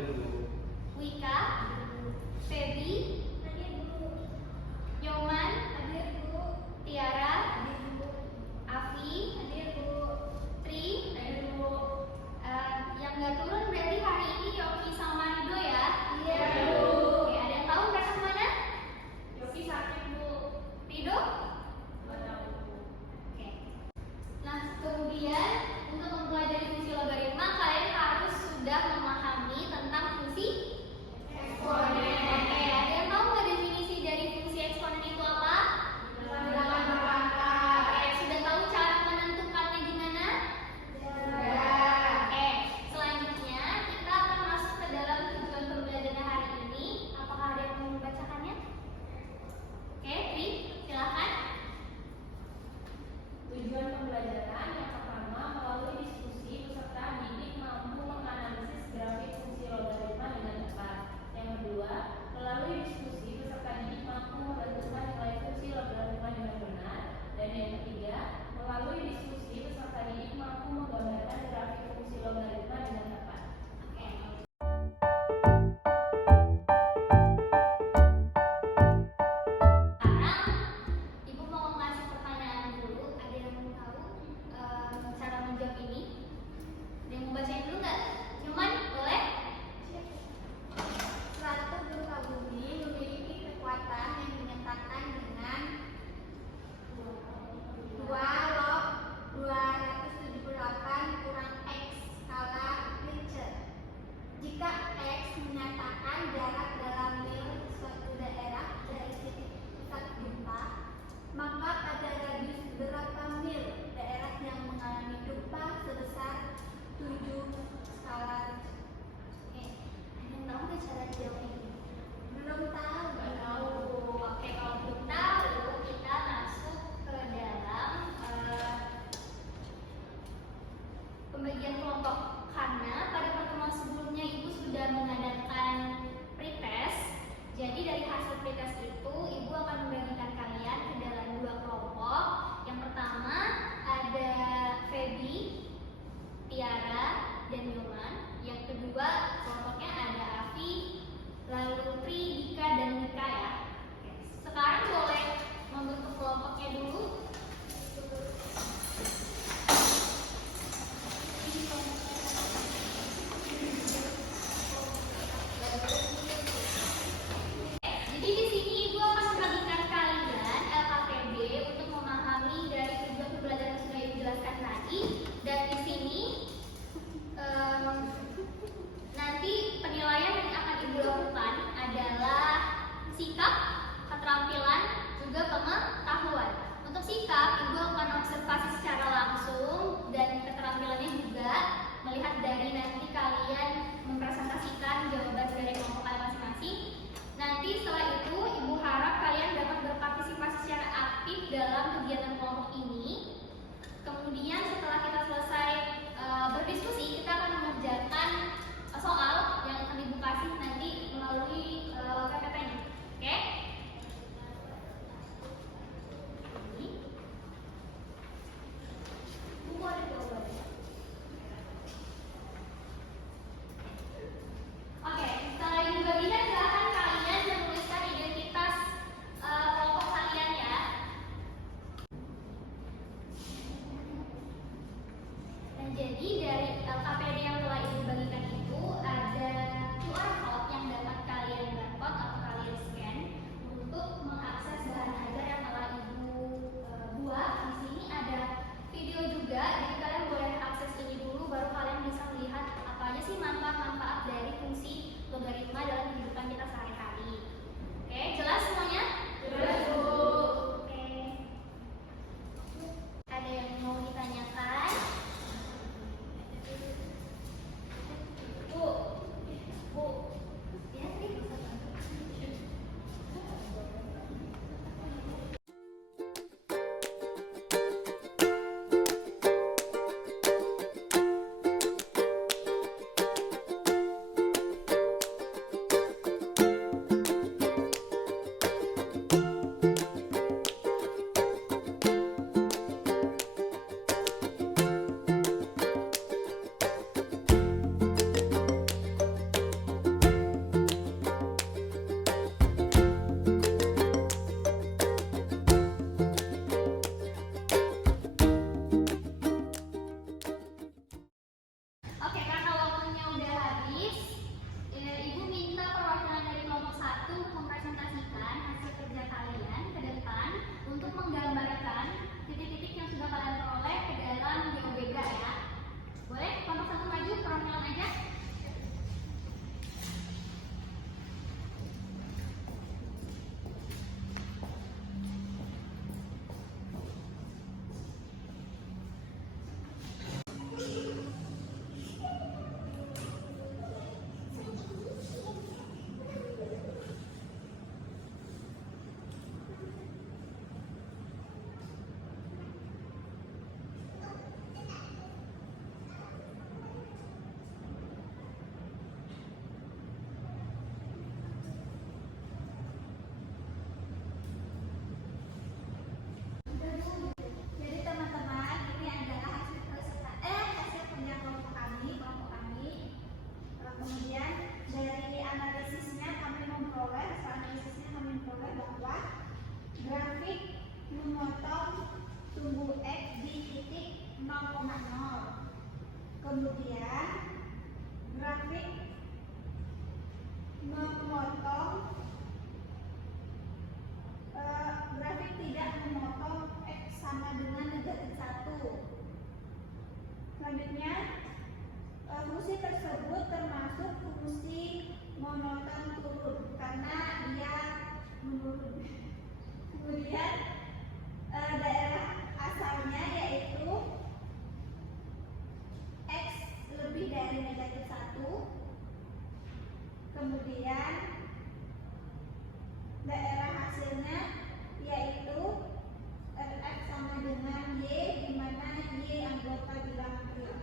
Wika, Feby, Nyoman, Tiara, Afi, Tri, yang nggak turun berarti hari ini Yofi sama Rido ya? Iya. Oke, ada yang tahu mereka kemana? Yofi sakit Bu. Rido? Nggak tahu. Oke. Nah, kemudian untuk mempelajari fungsi logaritma kalian harus sudah memahami tentang fungsi eksponen. Oke, ada yang tahu nggak definisi dari fungsi eksponen itu apa? Bilangan berangkat. Oke, sudah tahu cara menentukannya gimana? Oke, selanjutnya kita akan masuk ke dalam tujuan pembelajaran hari ini. Apakah ada yang mau membacakannya? Oke, Tri, silakan. Tujuan pembelajaran yang pertama, melalui diskusi peserta didik mampu menganalisis grafik fungsi logaritma dengan tepat. Yang kedua, melalui diskusi peserta didik mampu menentukan nilai fungsi logaritma dengan benar. Dan yang ketiga, melalui diskusi peserta didik mampu menggambarkan grafik fungsi logaritma dengan tepat. Sekarang Ibu mau ngasih pertanyaan dulu. Ada yang mau tahu cara menjawab ini? Ada yang mau bacain dulu nggak? Nyoman, boleh? Suatu gempa bumi memiliki kekuatan yang dinyatakan dengan 2 log 278 kurang X skala Richter. Jika X menyatakan jarak dalam mil suatu daerah dari titik pusat gempa, maka pada radius berapa mil daerah yang mengalami gempa sebesar 7 skala Richter. Ada yang tahu nggak cara jawab ini? Belum tahu. Nggak tahu. Oke, kalau belum tahu, kita masuk ke dalam pembagian kelompok. Karena pada pertemuan sebelumnya Ibu sudah mengadakan pretest. Jadi dari hasil pretest itu Ibu akan membagikan kalian ke dalam 2 kelompok. Yang pertama ada Feby, Tiara, dan Nyoman. Yang kedua kelompoknya ada Afi, lalu Tri, Dika, dan Wika ya. Oke, sekarang boleh membentuk kelompoknya dulu. Jadi di sini Ibu akan membagikan kalian LKPD untuk memahami dari tujuan pembelajaran yang sudah Ibu jelaskan tadi. Dan di sini nanti penilaian yang akan Ibu lakukan adalah sikap, keterampilan, juga pengetahuan. Untuk sikap, Ibu akan observasi secara langsung dan keterampilannya juga melihat dari nanti kalian mempresentasikan jawaban dari kelompok kalian masing-masing. Nanti setelah itu Ibu harap kalian dapat berpartisipasi secara aktif dalam kegiatan kelompok ini. Kemudian setelah kita selesai berdiskusi, kita akan mengerjakan soal yang akan Ibu kasih nanti melalui PPT-nya. Oke? Ini. Buku ada jawabannya. Oke, setelah Ibu bagikan silakan kalian menuliskan identitas kelompok kalian ya. Dan jadi dari LKPD yang telah Ibu bagikan itu ada QR code yang dapat kalian download atau kalian scan untuk mengakses bahan ajar yang telah Ibu buat. Di sini ada video juga, jadi kalian boleh akses ini dulu baru kalian bisa melihat apa aja sih manfaat-manfaat dari fungsi logaritma dalam kehidupan kita sehari-hari. Oke, jelas semuanya? Jelas, Bu. Oke. Ada yang mau ditanyakan? Bu, ya Tri. sumbu X di titik 0,0. Kemudian grafik memotong grafik tidak memotong X sama dengan negatif 1. Selanjutnya, fungsi tersebut termasuk fungsi monoton turun karena dia menurun. Kemudian daerah asalnya yaitu X lebih dari negatif 1. Kemudian daerah hasilnya yaitu X sama dengan Y, di mana Y anggota bilangan real.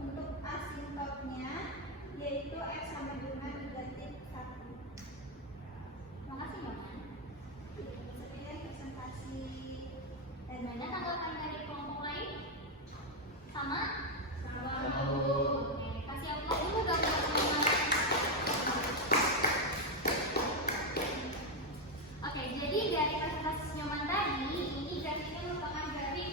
Untuk asintotnya yaitu X sama dengan negatif 1. Makasih Maman. Sekian presentasi Dan ada tanggapan dari kelompok lain? Sama? Sama. Oke, kasih aplaus dulu dong buat Maman. Oke, jadi dari presentasi Nyoman tadi, ini grafiknya merupakan grafik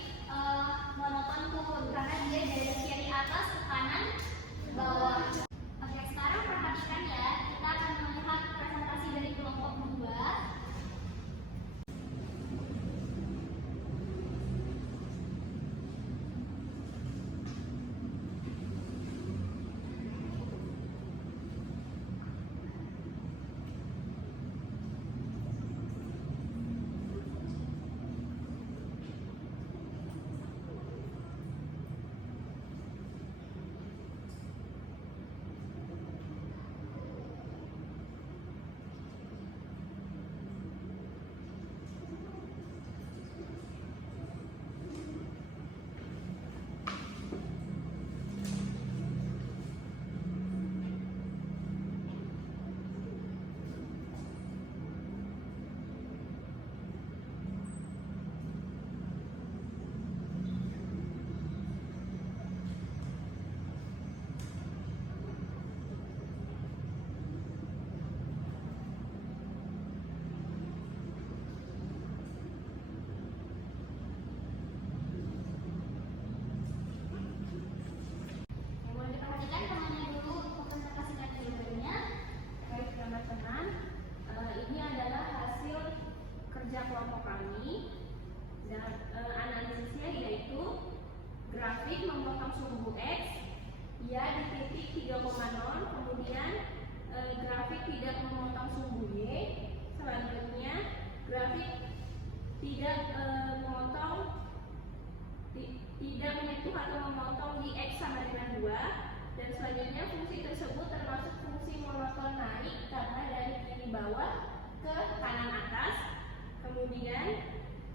monoton turun karena dia dari kiri atas ke kanan ke bawah. Oke, sekarang perhatikan ya, kita akan melihat presentasi dari kelompok 2. Yang boleh diperhatikan temannya dulu untuk presentasikan jawabannya. Baik teman-teman, ini adalah hasil kerja kelompok kami dan analisisnya yaitu grafik memotong sumbu X ya di titik 3,0, kemudian grafik tidak memotong sumbu Y, selanjutnya grafik tidak tidak menyentuh atau memotong di X sama dengan 2, dan selanjutnya fungsi tersebut termasuk fungsi monoton naik karena dari kiri bawah ke kanan atas. Kemudian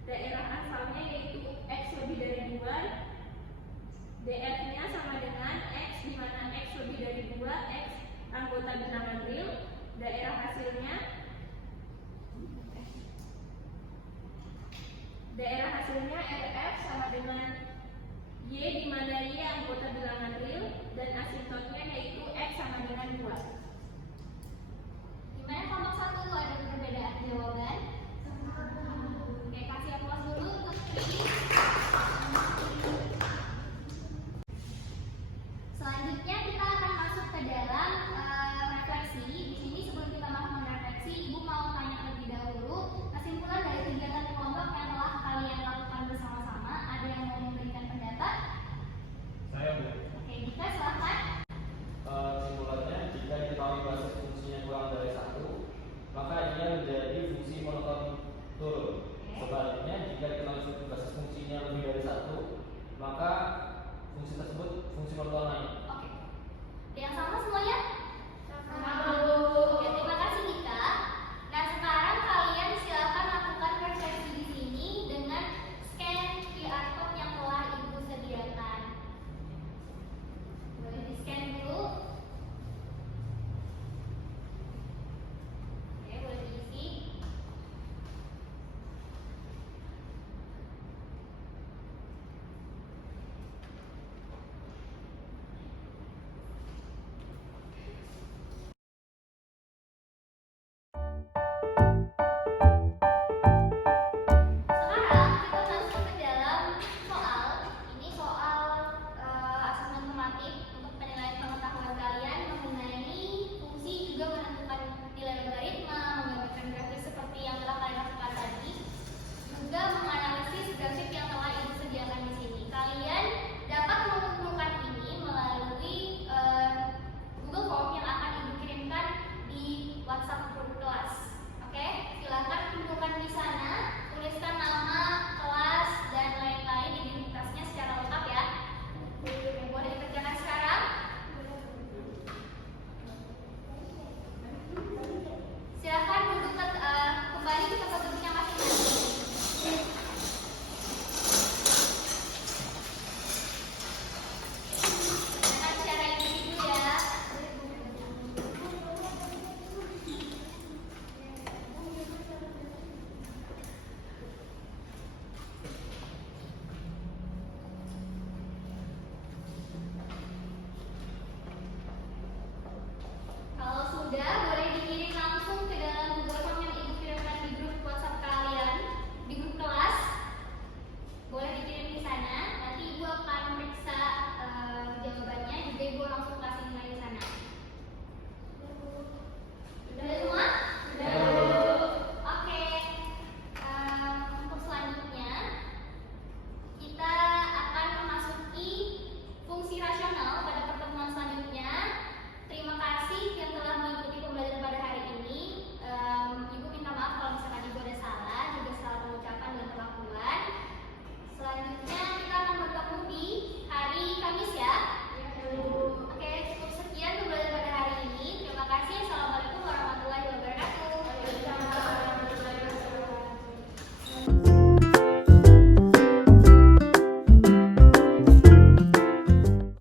daerah asalnya yaitu X lebih dari 2, DF-nya